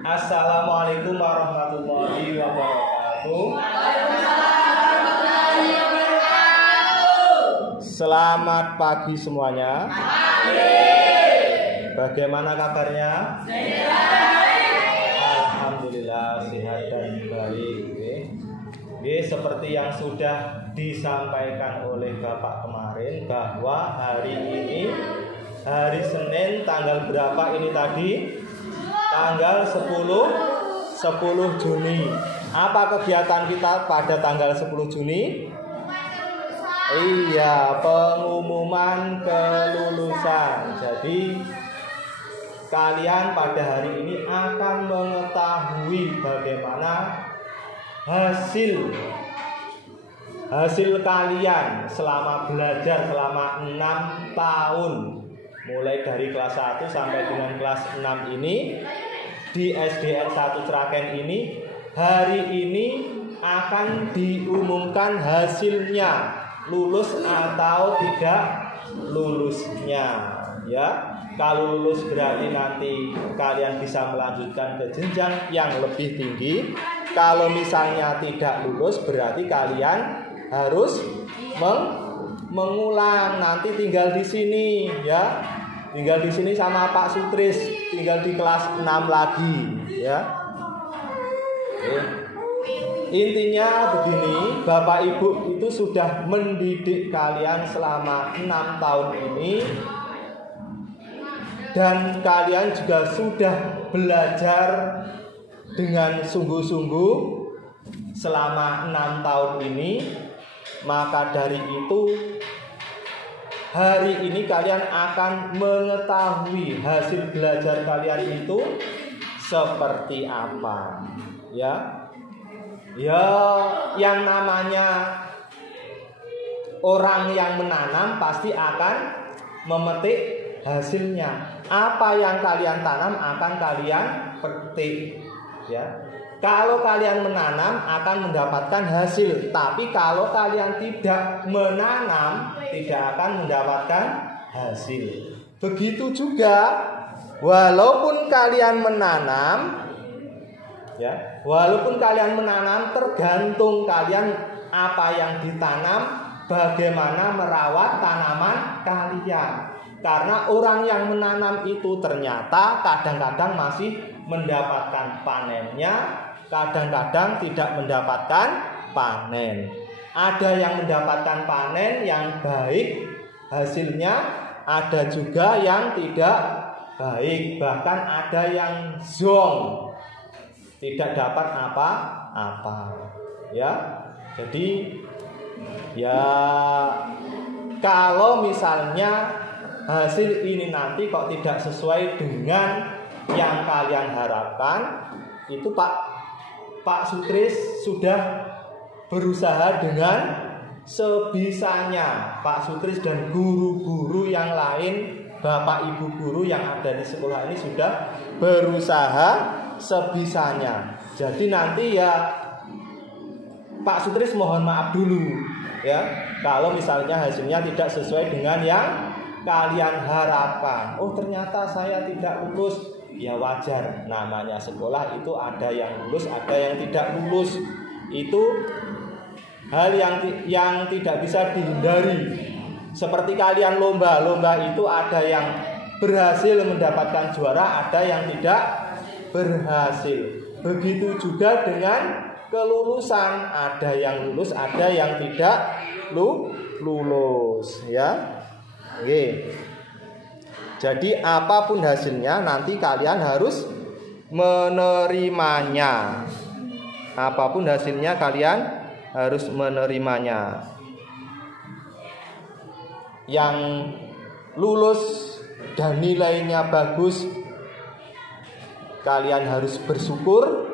Assalamualaikum warahmatullahi wabarakatuh. Selamat pagi semuanya. Bagaimana kabarnya? Alhamdulillah sehat dan baik. Seperti yang sudah disampaikan oleh Bapak kemarin bahwa hari ini hari Senin tanggal berapa ini tadi? Tanggal 10 Juni. Apa kegiatan kita pada tanggal 10 Juni? Iya, pengumuman kelulusan. Jadi kalian pada hari ini akan mengetahui bagaimana hasil kalian selama belajar selama 6 tahun, mulai dari kelas 1 sampai dengan kelas 6 ini di SDN 1 Sragen ini. Hari ini akan diumumkan hasilnya, lulus atau tidak lulusnya, ya. Kalau lulus berarti nanti kalian bisa melanjutkan ke jenjang yang lebih tinggi. Kalau misalnya tidak lulus berarti kalian harus mengulang. Nanti tinggal di sini, ya. Tinggal di sini sama Pak Sutris, tinggal di kelas 6 lagi, ya. Intinya begini, Bapak Ibu itu sudah mendidik kalian selama 6 tahun ini. Dan kalian juga sudah belajar dengan sungguh-sungguh selama 6 tahun ini. Maka dari itu hari ini kalian akan mengetahui hasil belajar kalian itu seperti apa. Ya, yang namanya orang yang menanam pasti akan memetik hasilnya. Apa yang kalian tanam akan kalian petik, ya. Kalau kalian menanam akan mendapatkan hasil, tapi kalau kalian tidak menanam tidak akan mendapatkan hasil. Begitu juga walaupun kalian menanam, ya, walaupun kalian menanam tergantung kalian apa yang ditanam, bagaimana merawat tanaman kalian. Karena orang yang menanam itu ternyata kadang-kadang masih mendapatkan panennya, kadang-kadang tidak mendapatkan panen. Ada yang mendapatkan panen yang baik hasilnya, ada juga yang tidak baik, bahkan ada yang zong, tidak dapat apa-apa, ya. Jadi ya kalau misalnya hasil ini nanti kok tidak sesuai dengan yang kalian harapkan, itu Pak Sutris sudah berusaha dengan sebisanya. Pak Sutris dan guru-guru yang lain, Bapak Ibu guru yang ada di sekolah ini sudah berusaha sebisanya. Jadi nanti ya Pak Sutris mohon maaf dulu, ya, kalau misalnya hasilnya tidak sesuai dengan yang kalian harapkan. Oh, ternyata saya tidak lulus. Ya wajar, namanya sekolah itu ada yang lulus, ada yang tidak lulus. Itu hal yang tidak bisa dihindari. Seperti kalian lomba itu ada yang berhasil mendapatkan juara, ada yang tidak berhasil. Begitu juga dengan kelulusan, ada yang lulus, ada yang tidak lulus, ya. Oke. Jadi apapun hasilnya nanti kalian harus menerimanya. Apapun hasilnya kalian harus menerimanya. Yang lulus dan nilainya bagus, kalian harus bersyukur.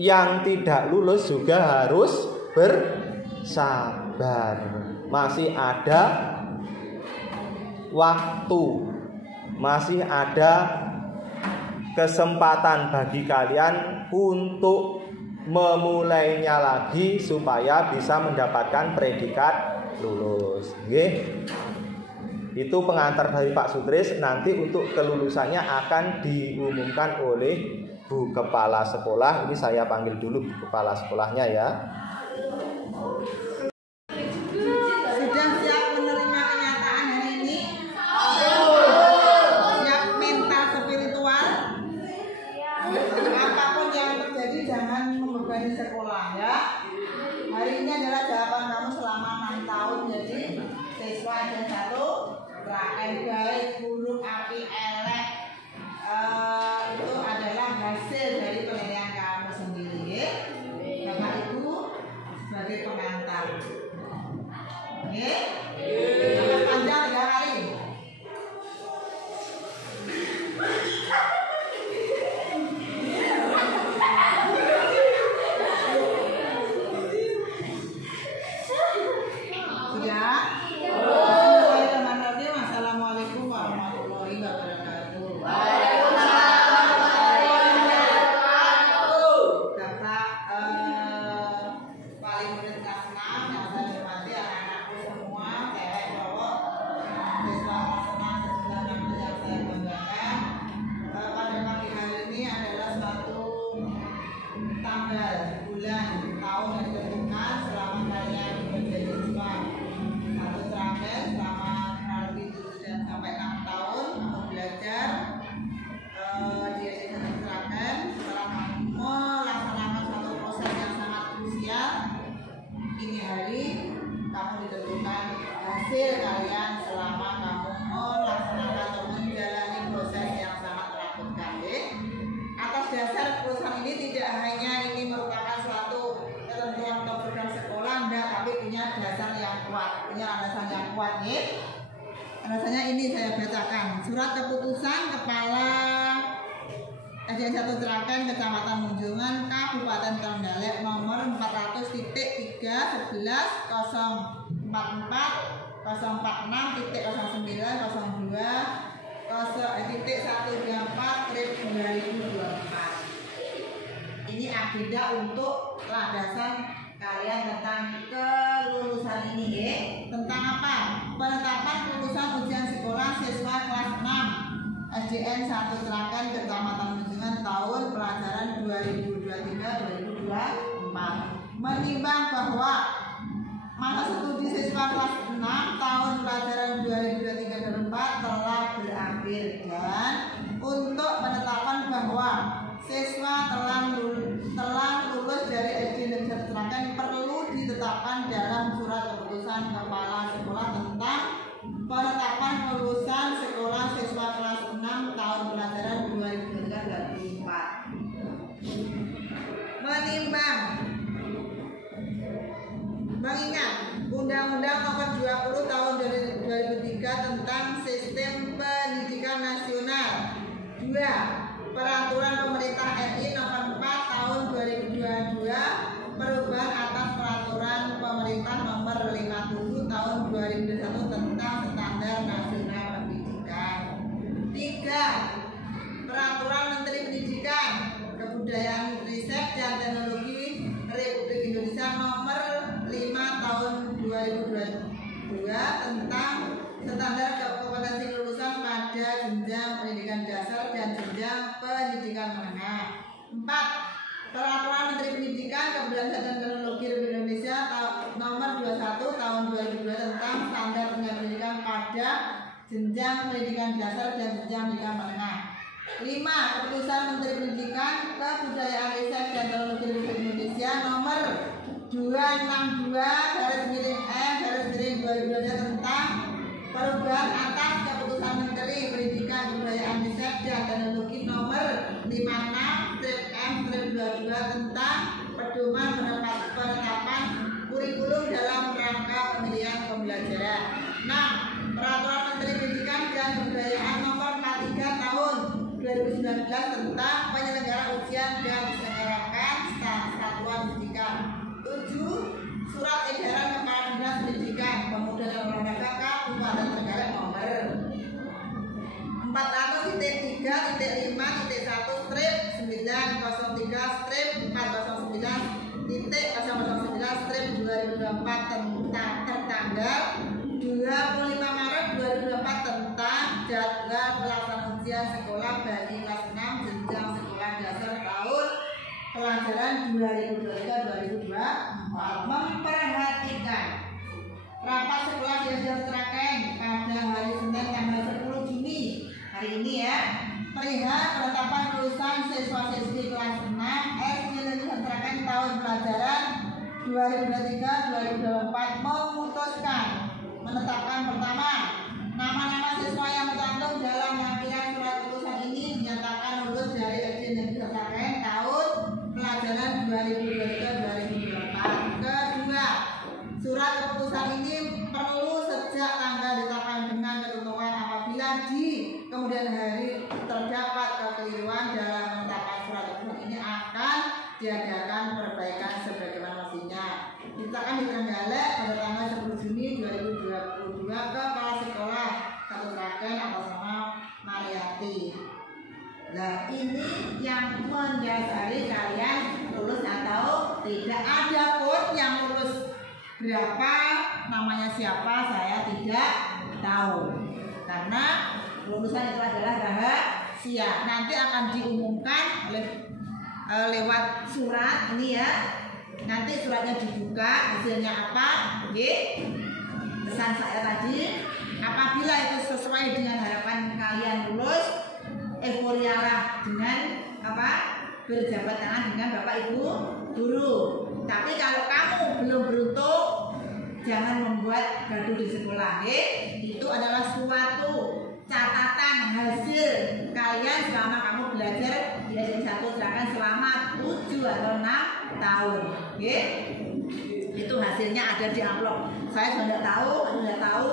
Yang tidak lulus juga harus bersabar. Masih ada waktu, masih ada kesempatan bagi kalian untuk memulainya lagi supaya bisa mendapatkan predikat lulus. Nggih. Itu pengantar dari Pak Sutris. Nanti untuk kelulusannya akan diumumkan oleh Bu Kepala Sekolah. Ini saya panggil dulu Bu Kepala Sekolahnya ya. Sudah siap menerima kenyataan hari ini? Siap mental spiritual? Apapun yang terjadi jangan membebani sekolah ya. Hari ini adalah jawaban kamu selama 6 tahun. Jadi siswa ada 1 terakhir baik, buruk, api, elek, itu adalah hasil dari penilaian kamu sendiri ya. Bapak Ibu sebagai pengantar. Oke? Jangan panjang 3 kali. Sudah? Bismillahirrahmanirrahim. Assalamualaikum warahmatullahi wabarakatuh. Bapak paling murid kelas 6 yang saya hormati anak-anakku semua, cewek cowok, siswa kelas 6 sesudah yang saya banggakan. Pada pagi hari ini adalah suatu tanggal, bulan, tahun yang ditentukan selama kalian menjadi siswa. Satu terakhir selama kurang lebih 7 sampai 6 tahun kamu belajar di satu terakhir setelah kamu melaksanakan suatu proses yang sangat krusial. Ini hari kamu ditentukan hasil kalian selama kamu melaksanakan atau menjalani proses yang sangat menakutkan. Atas dasar perusahaan ini tidak hanya ini merupakan suatu ketentuan atau program sekolah, enggak, tapi punya dasar yang kuat, punya alasan yang kuat ya. Alasannya ini saya bacakan. Surat keputusan Kepala SDN 1 Teraken Kecamatan Munjungan Kabupaten Trenggalek nomor 400.311.04.02.124. Ini agenda untuk landasan kalian tentang kelulusan ini ya. Tentang apa? Penetapan kelulusan ujian sekolah siswa kelas 6 SDN 1 Teraken Kecamatan Munjungan tahun pelajaran 2023-2024. Menimbang bahwa masa studi siswa kelas 6 tahun pelajaran 2023-2024 telah berakhir, dan untuk penetapan bahwa siswa telah lulus dari SDN 1 Teraken perlu ditetapkan dalam surat keputusan Kepala Sekolah tentang penetapan kelulusan sekolah siswa kelas 6 tahun pelajaran 2023-2024. Mengingat Undang-Undang Nomor 20 Tahun 2003 tentang Sistem Pendidikan Nasional. 2. Peraturan Pemerintah RI Nomor 4 Tahun 2022 perubahan atas Peraturan Pemerintah Nomor 57 Tahun 2021 tentang Standar Nasional Pendidikan. 3. Peraturan Menteri Pendidikan, Kebudayaan, Riset dan Teknologi Republik Indonesia Nomor 5 Tahun 2022 tentang standar kompetensi lulusan pada jenjang pendidikan dasar dan jenjang pendidikan menengah. 4. Peraturan Menteri Pendidikan, Kebudayaan dan Teknologi Republik Indonesia Nomor 21 Tahun 2002 tentang standar pendidikan pada jenjang pendidikan dasar dan jenjang pendidikan menengah. 5. Keputusan Menteri Pendidikan, Kebudayaan, Riset dan Teknologi Republik Indonesia Nomor 262/M/2022 tentang perubahan atas Keputusan Menteri Pendidikan, Kebudayaan, Riset dan Teknologi Nomor 56/M/2022 tentang pedoman penetapan kurikulum dalam rangka pemilihan pembelajaran. 6. Peraturan Menteri Pendidikan dan Kebudayaan Nomor 43 Tahun 2019 tentang penyelenggaraan ujian dan diselenggarakan satuan pendidikan. 7. Surat Edaran Kepala Dinas Pendidikan, Pemuda dan Olahraga Kabupaten Trenggalek nomor 400.3/9/409/2024 tentang tertanggal 25 Maret 2024 jadwal pelaksanaan ujian sekolah bagi kelas 6 jenjang sekolah dasar tahun pelajaran 2023-2024 memperhatikan rapat sekolah diselenggarakan pada hari Senin tanggal 10 Juni hari ini ya, perihal penetapan lulusan siswa-siswi kelas 6 SD Negeri Senteraken tahun pelajaran 2023-2024 memutuskan menetapkan pertama, nama-nama siswa yang tercantum dalam lampiran surat keputusan ini dinyatakan lulus dari SD Negeri Senteraken tahun pelajaran 2023-2024. Kedua, surat keputusan ini perlu sejak tanggal ditetapkan dengan ketentuan apabila di kemudian hari terdapat kekeliruan dalam menetapkan surat keputusan ini akan diadakan perbaikan sebagaimana mestinya. Ditetapkan di Trenggalek pada tanggal 10 Juni 2022 ke Kepala Sekolah Satu Sragen atas nama Mariati. Nah ini yang mendasari kalian lulus atau tidak. Ada pun yang lulus berapa, namanya siapa saya tidak tahu karena lulusan itu adalah rahasia. Nanti akan diumumkan lewat surat ini ya. Nanti suratnya dibuka, hasilnya apa? Oke. Pesan saya tadi, apabila itu sesuai dengan harapan kalian lulus, euforialah dengan apa? Berjabat tangan dengan Bapak Ibu guru. Tapi kalau kamu belum beruntung, jangan membuat gaduh di sekolah. Itu adalah suatu catatan hasil kalian selama kamu belajar di SD 1 Sragen selama 7 atau 6 tahun. Itu hasilnya ada di amplop. Saya sudah tidak tahu, kamu sudah tahu.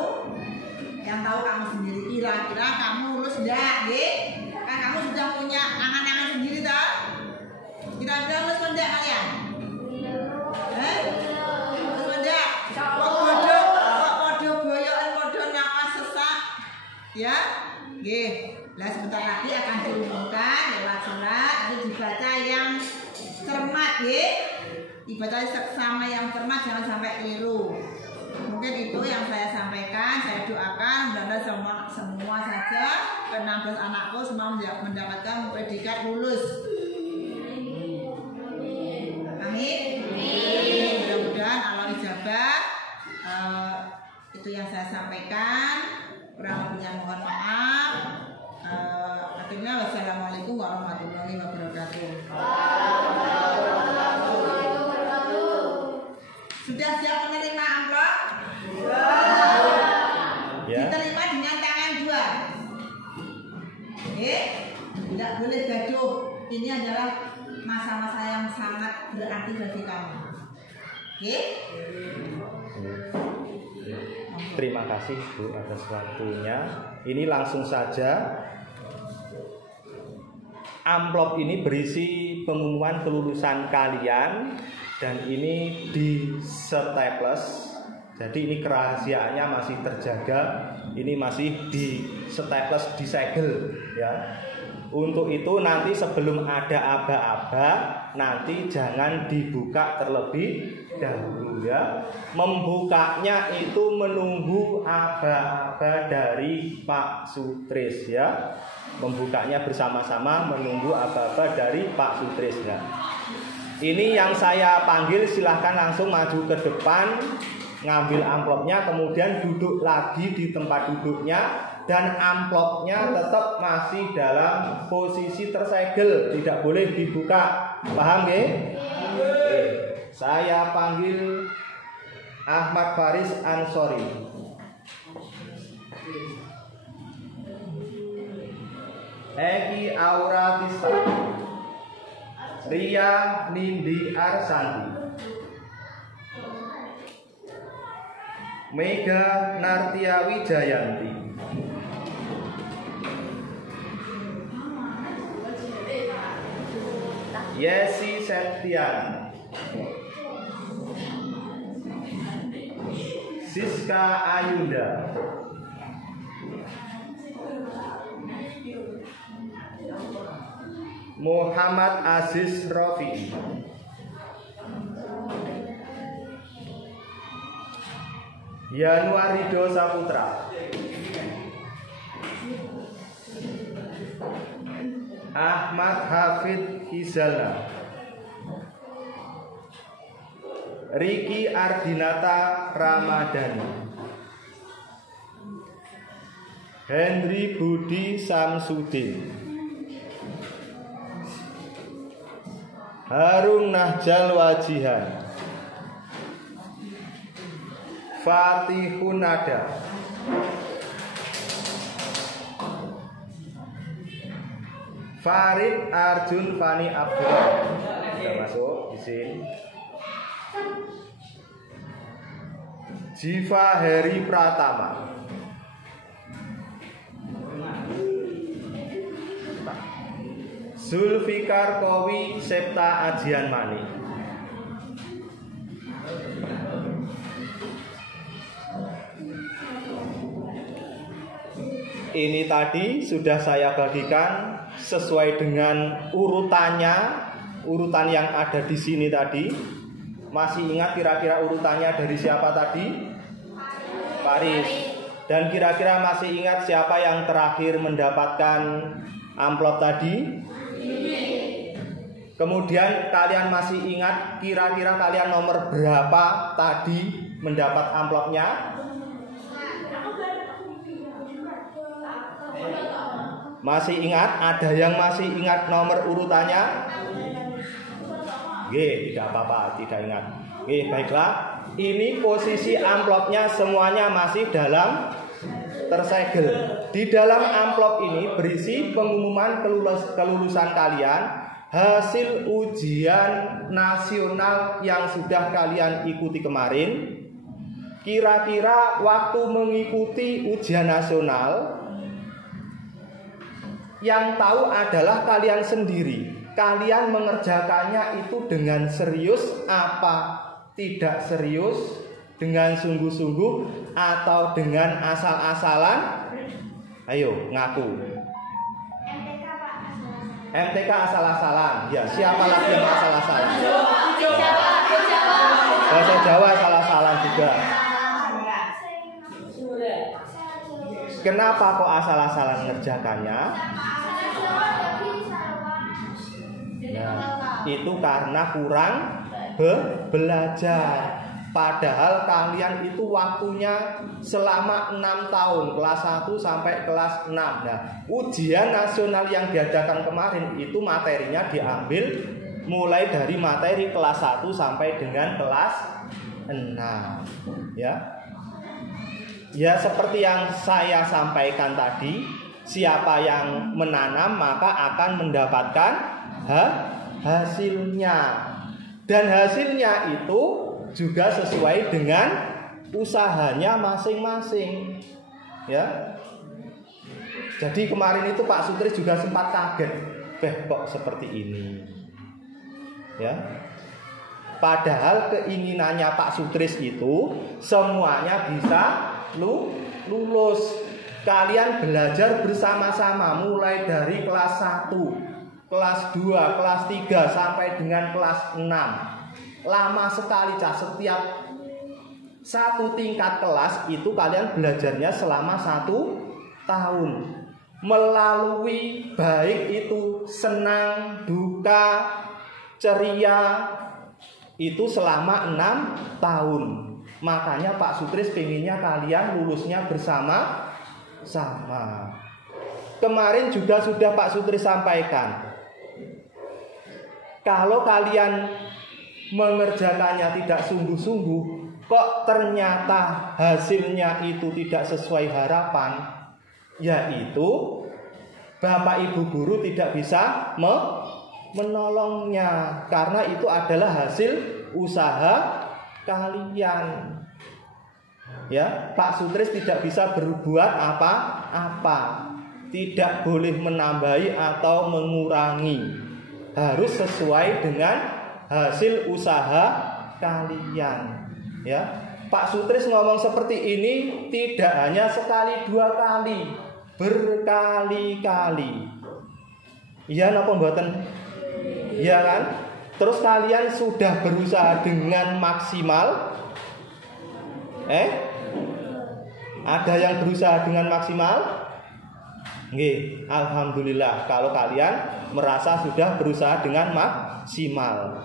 Yang tahu kamu sendiri. Kira-kira kamu lulus enggak? Kan kamu sudah punya angan-angan sendiri toh? Kira-kira lulus enggak kalian? Lulus enggak? Kok bodoh boyoan, bodoh napas sesak. Ya? Nah sebentar lagi akan diumumkan lewat surat. Nanti dibaca yang cermat dibaca sama yang cermat, jangan sampai keliru. Mungkin itu yang saya sampaikan. Saya doakan mudah-mudahan semua saja ke-16 anakku semua mendapatkan predikat lulus. Amin. Mudah-mudahan Allah ijabah. Itu yang saya sampaikan. Kurang lebihnya mohon maaf. Akhirnya wassalamualaikum warahmatullahi wabarakatuh. Sudah siap menerima amplop? Ya. Diterima dengan tangan dua. Tidak boleh gaduh. Ini adalah masa-masa yang sangat berarti bagi kamu. Terima kasih Bu atas waktunya. Ini langsung saja. Amplop ini berisi pengumuman kelulusan kalian dan ini di staples. Jadi ini kerahasiaannya masih terjaga. Ini masih di staples, disegel ya. Untuk itu nanti sebelum ada aba-aba, nanti jangan dibuka terlebih dahulu ya. Membukanya itu menunggu aba-aba dari Pak Sutris ya. Membukanya bersama-sama menunggu aba-aba dari Pak Sutris ya. Ini yang saya panggil, silahkan langsung maju ke depan, ngambil amplopnya, kemudian duduk lagi di tempat duduknya. Dan amplopnya tetap masih dalam posisi tersegel, tidak boleh dibuka. Paham ya? Saya panggil Ahmad Faris Ansori. Egi Aura Tista, Ria Nindi Arsanti, Mega Nartia Wijayanti, Yesi Septian, Siska Ayunda, Muhammad Aziz Rofi, Yanuarido Saputra, Ahmad Hafid Hizala, Riki Ardinata Ramadhani, Henry Budi Samsudin, Harun Nahjal Wajihan, Fatihun Nada, Farid Arjun Fani Abdullah. Sudah masuk di sini. Jiva Heri Pratama, Zulfikar Kowi Septa Ajian Mani, ini tadi sudah saya bagikan sesuai dengan urutannya, urutan yang ada di sini tadi. Masih ingat kira-kira urutannya dari siapa tadi? Paris. Dan kira-kira masih ingat siapa yang terakhir mendapatkan amplop tadi? Kemudian kalian masih ingat kira-kira kalian nomor berapa tadi mendapat amplopnya? Masih ingat? Ada yang masih ingat nomor urutannya? Tidak apa-apa, tidak ingat. Baiklah. Ini posisi amplopnya semuanya masih dalam tersegel. Di dalam amplop ini berisi pengumuman kelulusan kalian, hasil ujian nasional yang sudah kalian ikuti kemarin. Kira-kira waktu mengikuti ujian nasional, yang tahu adalah kalian sendiri. Kalian mengerjakannya itu dengan serius apa tidak serius, dengan sungguh-sungguh atau dengan asal-asalan? Ayo ngaku. MTK asal-asalan. Ya, siapa lagi yang asal-asalan? Bahasa Jawa asal-asalan juga. Kenapa kok asal-asalan ngerjakannya? Nah, itu karena kurang belajar. Padahal kalian itu waktunya selama 6 tahun, kelas 1 sampai kelas 6. Nah, ujian nasional yang diadakan kemarin itu materinya diambil mulai dari materi kelas 1 sampai dengan kelas 6. Ya, seperti yang saya sampaikan tadi, siapa yang menanam maka akan mendapatkan hasilnya. Dan hasilnya itu juga sesuai dengan usahanya masing-masing. Ya. Jadi kemarin itu Pak Sutris juga sempat kaget, kok seperti ini. Ya. Padahal keinginannya Pak Sutris itu semuanya bisa lulus. Kalian belajar bersama-sama mulai dari kelas 1, kelas 2, kelas 3 sampai dengan kelas 6. Lama sekali, setiap satu tingkat kelas itu kalian belajarnya selama 1 tahun. Melalui baik itu senang, duka, ceria, itu selama 6 tahun. Makanya Pak Sutris pengennya kalian lulusnya bersama-sama. Kemarin juga sudah Pak Sutris sampaikan, kalau kalian mengerjakannya tidak sungguh-sungguh, kok ternyata hasilnya itu tidak sesuai harapan, yaitu Bapak Ibu guru tidak bisa menolongnya, karena itu adalah hasil usaha kalian. Ya, Pak Sutris tidak bisa berbuat apa-apa, tidak boleh menambahi atau mengurangi, harus sesuai dengan hasil usaha kalian. Ya, Pak Sutris ngomong seperti ini tidak hanya sekali 2 kali, berkali-kali. Iya napa mboten? Iya kan? Terus kalian sudah berusaha dengan maksimal? Ada yang berusaha dengan maksimal? Nggih, alhamdulillah kalau kalian merasa sudah berusaha dengan maksimal.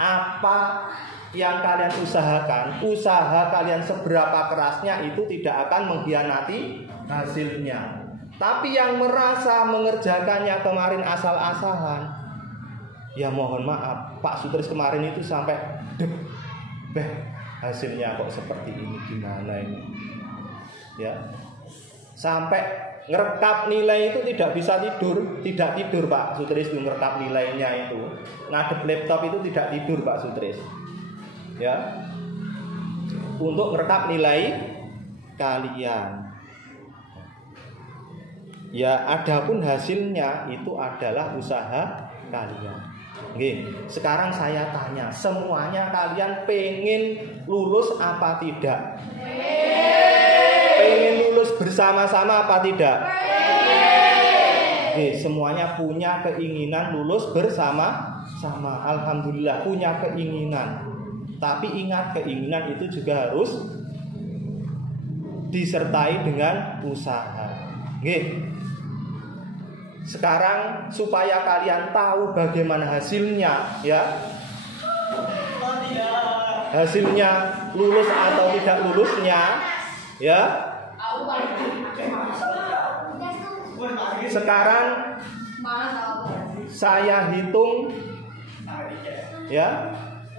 Apa yang kalian usahakan, usaha kalian seberapa kerasnya itu tidak akan mengkhianati hasilnya. Tapi yang merasa mengerjakannya kemarin asal-asalan, ya mohon maaf, Pak Sutris kemarin itu sampai hasilnya kok seperti ini, gimana ini? Ya. Sampai ngerekap nilai itu tidak bisa tidak tidur Pak Sutris itu ngerekap nilainya itu. Ngadep laptop itu tidak tidur Pak Sutris. Ya. Untuk ngerekap nilai kalian. Ya, adapun hasilnya itu adalah usaha kalian. Oke, sekarang saya tanya, semuanya kalian pengen lulus apa tidak? Pengen lulus bersama-sama apa tidak? Oke, semuanya punya keinginan lulus bersama-sama. Alhamdulillah punya keinginan. Tapi ingat, keinginan itu juga harus disertai dengan usaha. Oke. Sekarang supaya kalian tahu bagaimana hasilnya, ya. Hasilnya lulus atau tidak lulusnya, ya. Sekarang saya hitung, ya,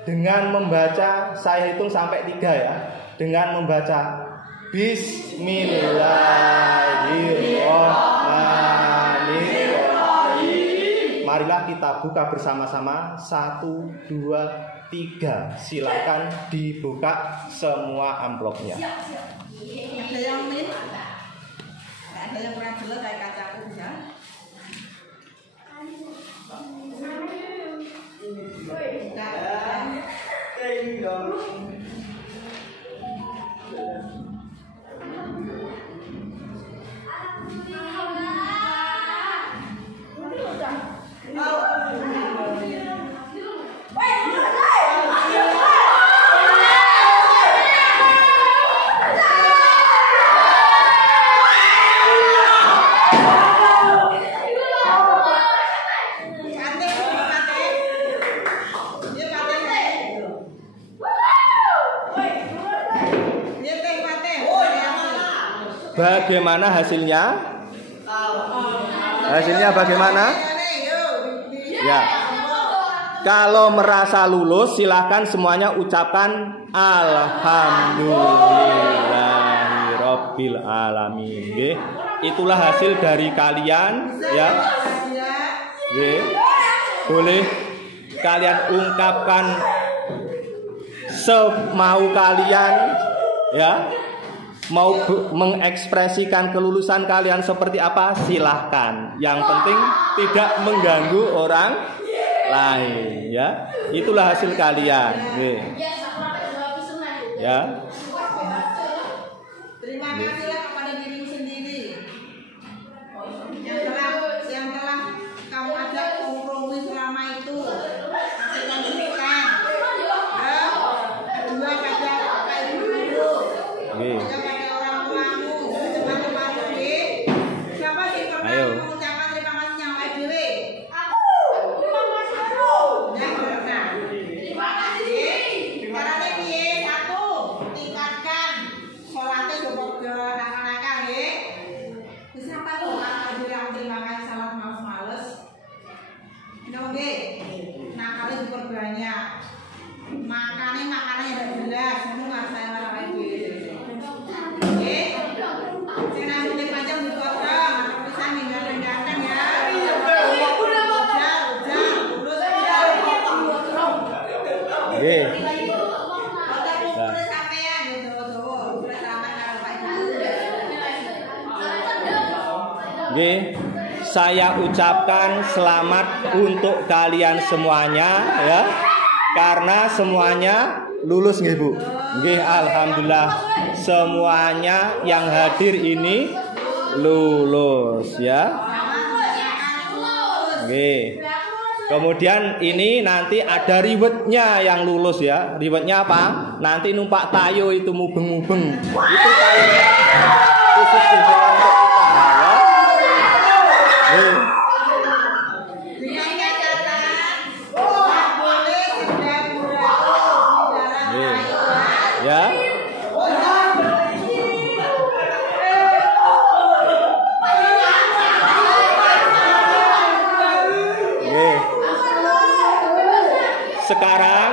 dengan membaca, saya hitung sampai 3 ya, dengan membaca Bismillahirrahmanirrahim. Marilah kita buka bersama-sama. 1, 2, 3. Silakan dibuka semua amplopnya. Ada yang min? Ada yang kurang jelas kayak kacaku bisa? Bagaimana hasilnya? Hasilnya bagaimana? Ya. Kalau merasa lulus, silahkan semuanya ucapkan Alhamdulillahirabbil alamin. Itulah hasil dari kalian, ya. Boleh kalian ungkapkan semau kalian, ya. Mau mengekspresikan kelulusan kalian seperti apa, silahkan. Yang penting tidak mengganggu orang lain, ya. Itulah hasil kalian. Ya. Terima kasihlah kepada dirimu sendiri yang telah kamu ajak kompromi selama itu. Kasih konsisten. Kedua pada ibu-ibu. Pada orang tuamu. Cepat-cepat lagi. Siapa sih pernah mengucapkan terima kasih yang baik dewe? Aku. Terima kasih aku. Ya, benar. Terima kasih. Caranya piye? 1, tingkatkan sholatnya coba nakal-nakal ya. Terus apa tuh? Bilang terima kasih salat males-males. Oke. Nakalnya diperbanyak. Makannya tidak jelas. Kamu nggak saya orang lagi. Oke. Saya nanti panjang dipotong. Bisa ninggalkan ya. Oke. Oke, saya ucapkan selamat untuk kalian semuanya, ya, karena semuanya lulus, nggih Bu. Nggih, alhamdulillah semuanya yang hadir ini lulus, ya. Oke. Kemudian ini nanti ada riwetnya yang lulus, ya. Riwetnya apa? Nanti numpak tayo itu mubeng-mubeng. Itu tayo khusus untuk kita, ya. Ya. Sekarang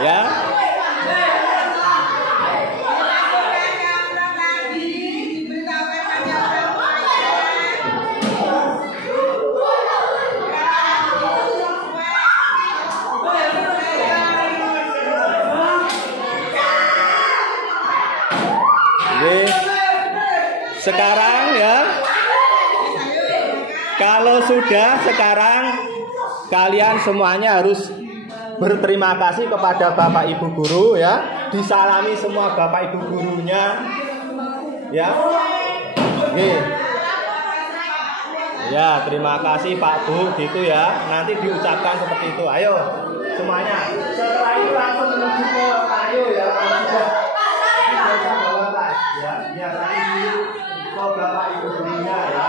ya. Sekarang ya. Kalau sudah sekarang kalian semuanya harus berterima kasih kepada Bapak Ibu guru ya. Disalami semua Bapak Ibu gurunya. Ya. Oke. Ya, terima kasih Pak Bu gitu ya. Nanti diucapkan seperti itu. Ayo semuanya. Setelah itu langsung menuju ke ayo ya. Ya, biasanya dulu ke Bapak Ibu gurunya ya.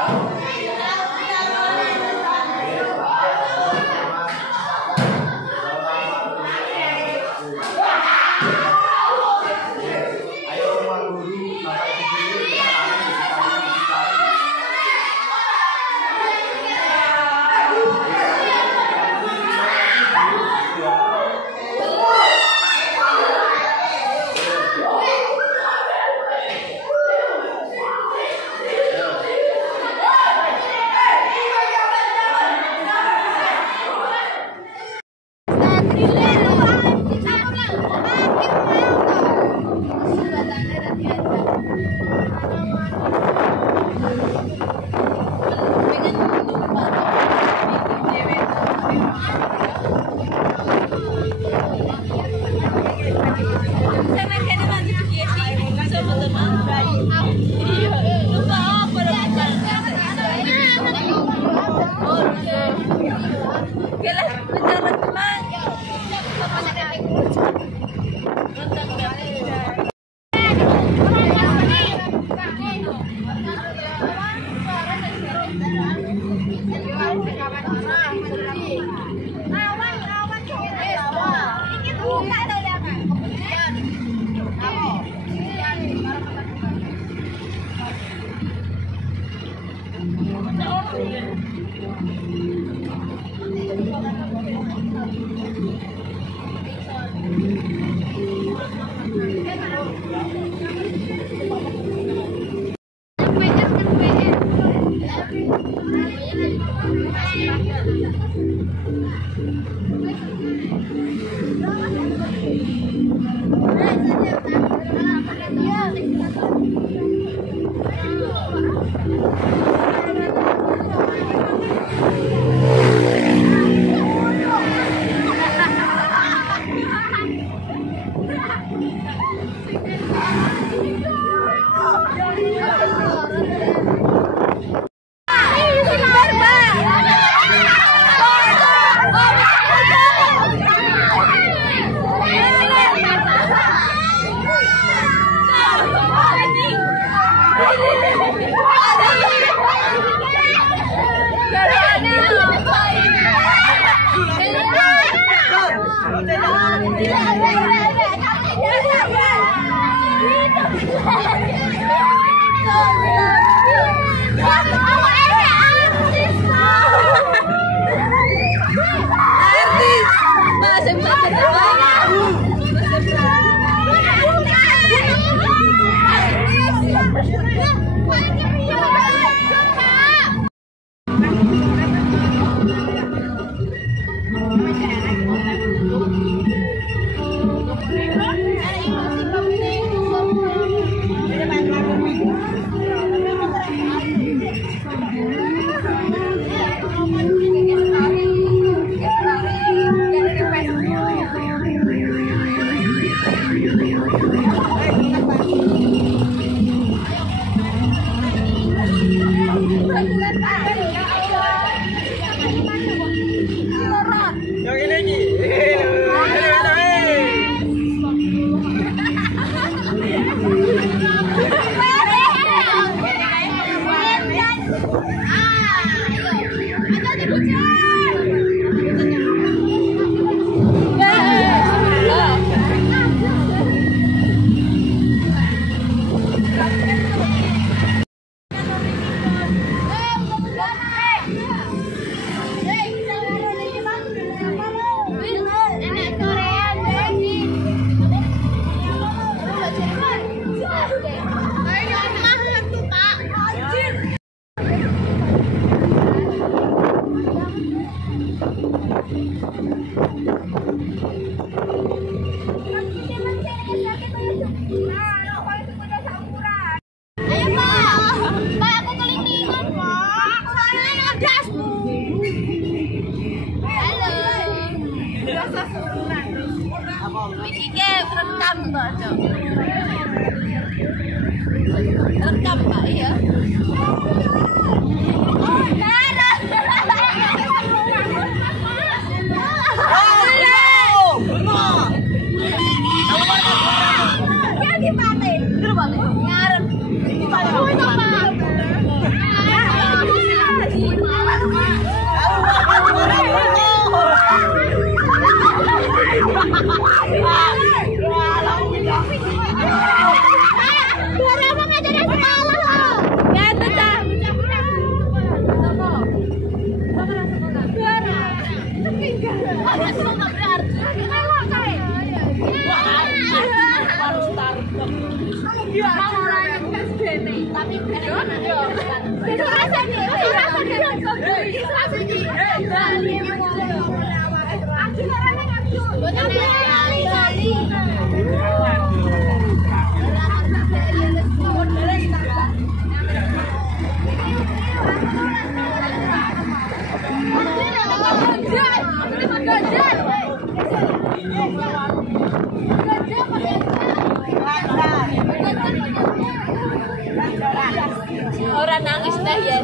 Orang nangis dah ya.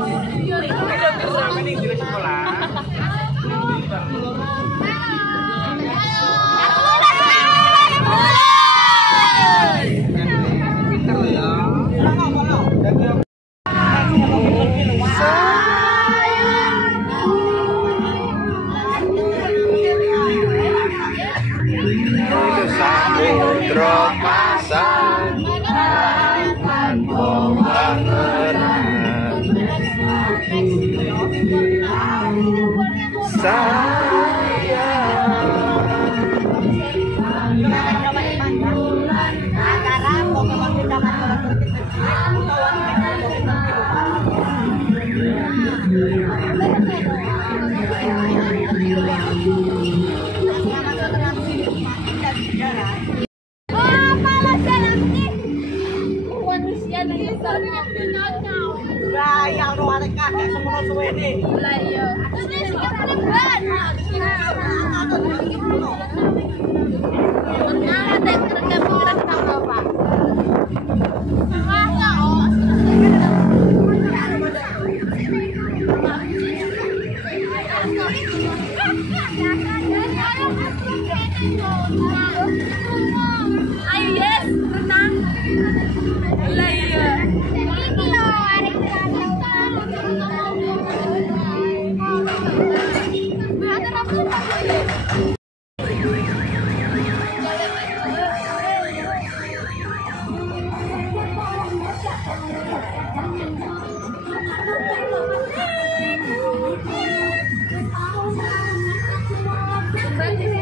Samudra pasang yang ruang kakek semua suwene. Lah iya. Ayo yes, renang. Lah iya. Kembali